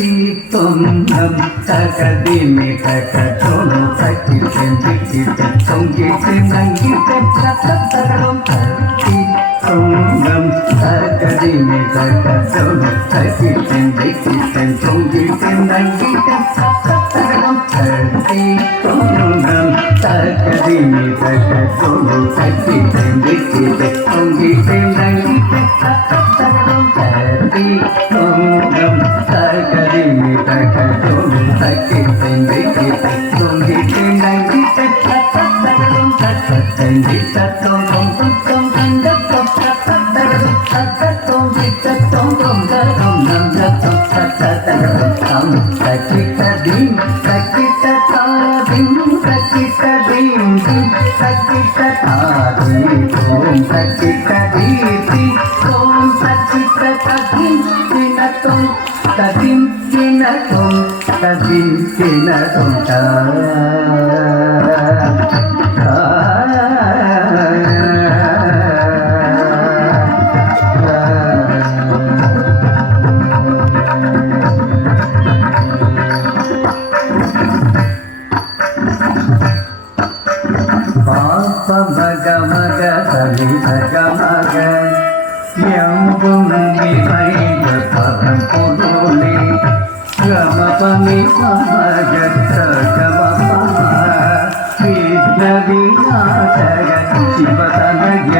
தீர்த்தொன்னம் தகதிமி தகதோனு தக்கிட்டெந்திக்கிட்ட தொங்கிட்டு நங்கிட்ட தத்தகரம் தீர்த்தொன்னம் தகதிமி தகதோனு தக்கிட்டெந்திக்கிட்ட தொங்கிட்டு நங்கிட்ட தத்தகரம் தீர்த்தொன்னம் தகதிமி தகதோனு தக்கிட்டெந்திக்கிட்ட தொங்கிட்டு நங்கிட்ட தத்தகரம் தீர்த்தொன்னம் தகதிமி தகதோனு தக்கிட்டெந்திக்கிட்ட தொங்கிட்டு நங்கிட்ட தத்தகரம் தத்தெந்திக்கிட்ட தொங்கும் துக்கம் கண்டத்தம் தத்தகரம் தத்தம் வித்தம் தொங்கரம் நந்தத்தம் தத்தகரம் தம் தக்கிட்டதீம் தக்கிட்டதாதீம் தக்கிட்டதீம் தக்கிட்டதாதீம் ஓம் தக்கிட்டதீதி ஓம் தக்கிட்டதீம் தினத்தம் ததீம் தினத்தம் ததீம் தினத்தம் பாப்ப மக மக சரி சக மக எங்கும் நிறைந்த பதம் பொருளே கம பமி மக கம விஷ்ண விநாசக சிவதனய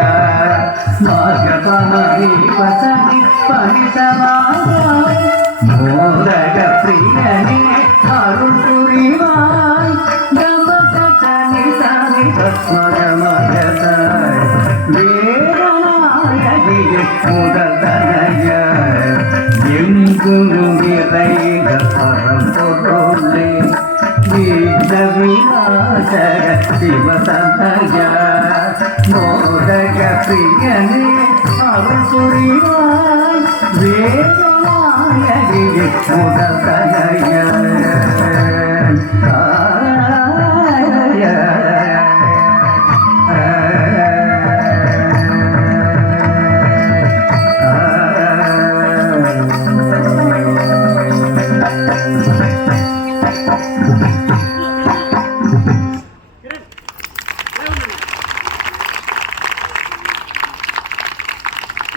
மக பமி பசதி பரிசமாக மோதக பிரியனே அருள் புரிவாய் எங்கும் நிறைந்த பரம்பொருளே விஷ்ண விநாசக சிவதனய மோதக பிரியனே அருள் புரிவாய் வேதநாயகியே முதல் தனய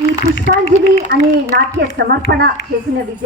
ఈ పుష్పాంజలి అనే నాట్య సమర్పణ చేసిన విద్యార్థి